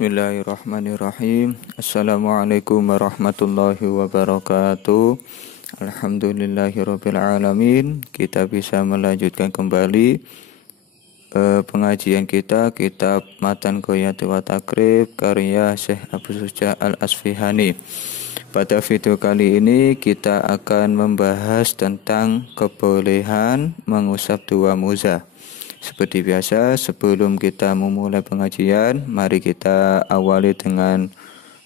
Bismillahirrahmanirrahim. Assalamualaikum warahmatullahi wabarakatuh. Alhamdulillahirabbil alamin. Kita bisa melanjutkan kembali pengajian kita kitab Matan Ghoyatul wa Takrib karya Syekh Abu Syuja Al-Asfihani. Pada video kali ini kita akan membahas tentang kebolehan mengusap dua muza. Seperti biasa, sebelum kita memulai pengajian, mari kita awali dengan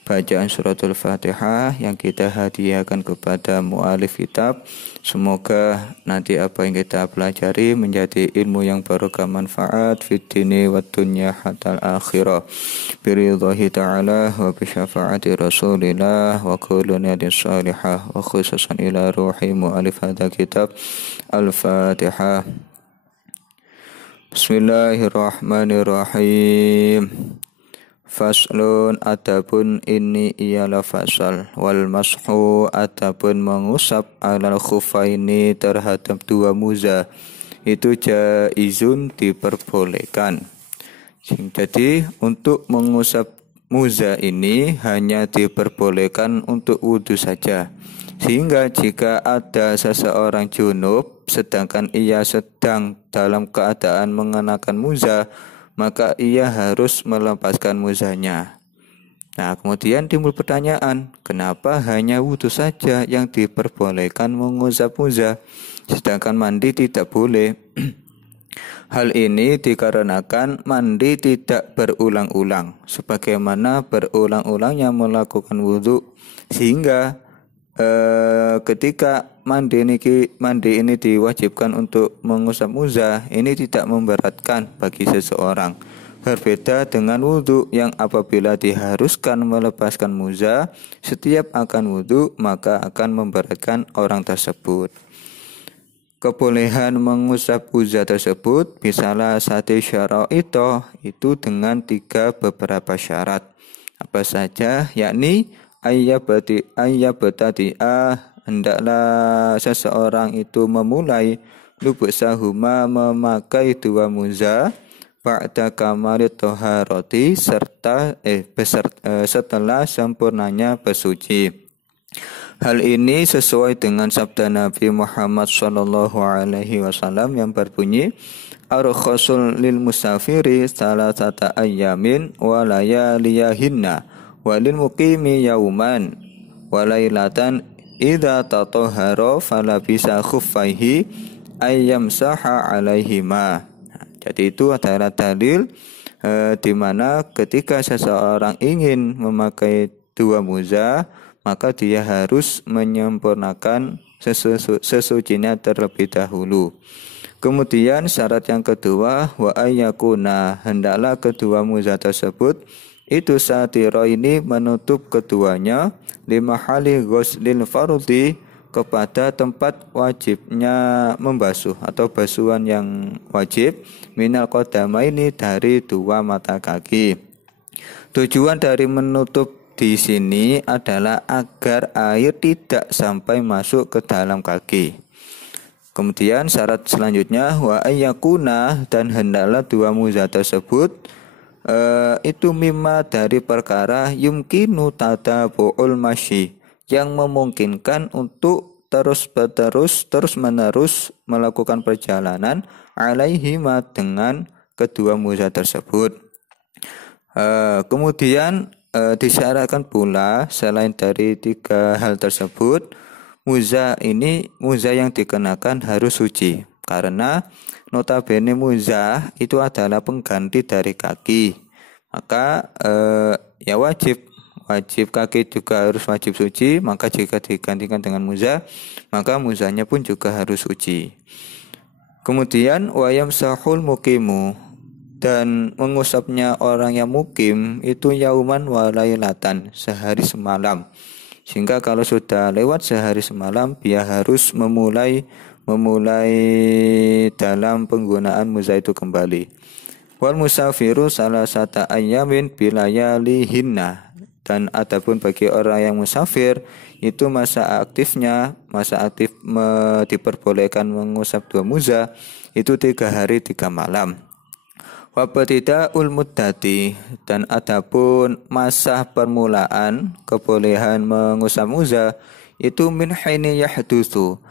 bacaan suratul Fatihah yang kita hadiahkan kepada mu'alif kitab. Semoga nanti apa yang kita pelajari menjadi ilmu yang barokah manfaat fid dini wad dunya hatal akhirah. Biridhahi ta'ala wa bisyafaati Rasulillah wa quluna salihah wa khususan ila ruhi mu'alif hadha kitab. Al-Fatihah. Bismillahirrahmanirrahim. Faslun adapun ini ialah fasal. Wal mashu adapun mengusap alal khufaini terhadap dua muza. Itu jaizun diperbolehkan. Jadi untuk mengusap muza ini hanya diperbolehkan untuk wudu saja. Sehingga jika ada seseorang junub sedangkan ia sedang dalam keadaan mengenakan muza, maka ia harus melepaskan muzanya. Nah, kemudian timbul pertanyaan, kenapa hanya wudu saja yang diperbolehkan mengusap muza, sedangkan mandi tidak boleh? Hal ini dikarenakan mandi tidak berulang-ulang, sebagaimana berulang-ulangnya melakukan wudu, sehingga ketika mandi ini diwajibkan untuk mengusap muza, ini tidak memberatkan bagi seseorang. Berbeda dengan wudu yang apabila diharuskan melepaskan muza setiap akan wudu, maka akan memberatkan orang tersebut. Kebolehan mengusap muza tersebut bisalah satu syarat itu dengan beberapa syarat. Apa saja? Yakni ayyabtadi'a hendaklah seseorang itu memulai lubsahuma memakai dua muza ba'da kamalit toharoti setelah sempurnanya bersuci. Hal ini sesuai dengan sabda Nabi Muhammad SAW yang berbunyi, Ar-khasul lil musafiri salasata ayyamin wa layaliyahinna walil muqimi yauman walailatan idza tatahhara fala bisa khuffaihi ayyamsaha alaihima. Jadi itu adalah dalil di mana ketika seseorang ingin memakai dua muza, maka dia harus menyempurnakan sesucinya terlebih dahulu. Kemudian syarat yang kedua, wa ayyakuna hendaklah kedua muza tersebut itu satiro ini menutup keduanya limahali ghuslil fardhi kepada tempat wajibnya membasuh atau basuhan yang wajib minal qadamaini dari dua mata kaki. Tujuan dari menutup di sini adalah agar air tidak sampai masuk ke dalam kaki. Kemudian syarat selanjutnya wa ayyakuna dan hendaklah dua muza tersebut itu mimma dari perkara yumkinu tatabu'ul masyi yang memungkinkan untuk terus-menerus melakukan perjalanan alaihima dengan kedua muza tersebut. Kemudian disyaratkan pula selain dari tiga hal tersebut, muza yang dikenakan harus suci, karena notabene muza itu adalah pengganti dari kaki. Maka ya wajib kaki juga harus wajib suci. Maka jika digantikan dengan muza, maka muzanya pun juga harus suci. Kemudian wayam sahul mukimu, dan mengusapnya orang yang mukim itu yauman walailatan, sehari semalam. Sehingga kalau sudah lewat sehari semalam, dia harus memulai dalam penggunaan muza itu kembali. Wal musafiru salasata ayyamin bilayalihinna, dan adapun bagi orang yang musafir itu masa aktif diperbolehkan mengusap dua muza itu 3 hari 3 malam. Wabtida'ul muddati, dan adapun masa permulaan kebolehan mengusap muza itu min hini yahdutsu,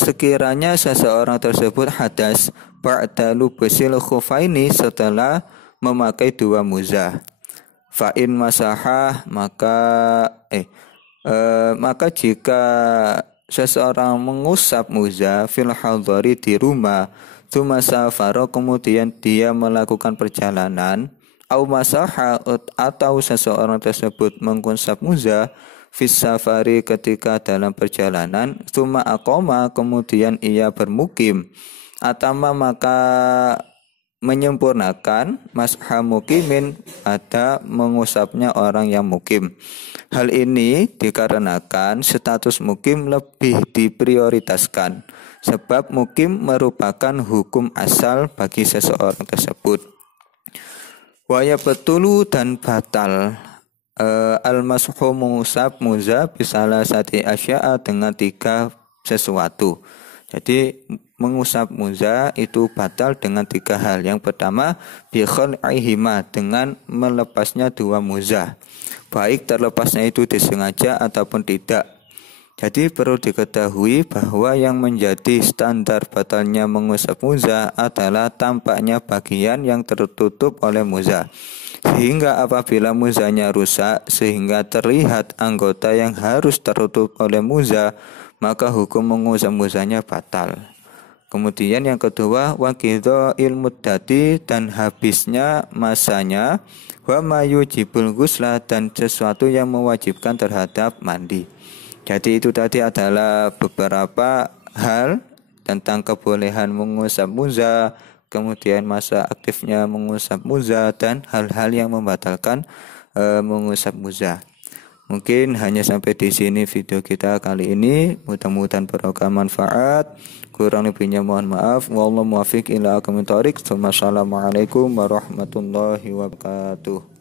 sekiranya seseorang tersebut hadas ba'da lubusil khufaini, setelah memakai dua muza. Fa'in masahah, maka jika seseorang mengusap muza fil hadhari, di rumah, tsumma safara, kemudian dia melakukan perjalanan, au masaha, atau seseorang tersebut mengusap muza fis safari, ketika dalam perjalanan, tsumma aqama, kemudian ia bermukim, atama, maka menyempurnakan masha mukimin, ada mengusapnya orang yang mukim. Hal ini dikarenakan status mukim lebih diprioritaskan, sebab mukim merupakan hukum asal bagi seseorang tersebut. Waya betulu, dan batal al-mashu, mengusap muza bisalah sati asya'a, dengan tiga sesuatu. Jadi mengusap muza itu batal dengan tiga hal. Yang pertama, bi khal'ihima, dengan melepasnya dua muza, baik terlepasnya itu disengaja ataupun tidak. Jadi perlu diketahui bahwa yang menjadi standar batalnya mengusap muza adalah tampaknya bagian yang tertutup oleh muza, sehingga apabila muzanya rusak sehingga terlihat anggota yang harus tertutup oleh muza, maka hukum mengusap muzanya batal. Kemudian yang kedua, waqidha'il muddati, dan habisnya masanya, wa mayujibul ghusla, dan sesuatu yang mewajibkan terhadap mandi. Jadi itu tadi adalah beberapa hal tentang kebolehan mengusap muza, kemudian masa aktifnya mengusap muza, dan hal-hal yang membatalkan mengusap muza. Mungkin hanya sampai di sini video kita kali ini. Mudah-mudahan barokah, manfaat. Kurang lebihnya mohon maaf. Wallahu muwaffiq ila aqwamit thoriq. Wassalamualaikum warahmatullahi wabarakatuh.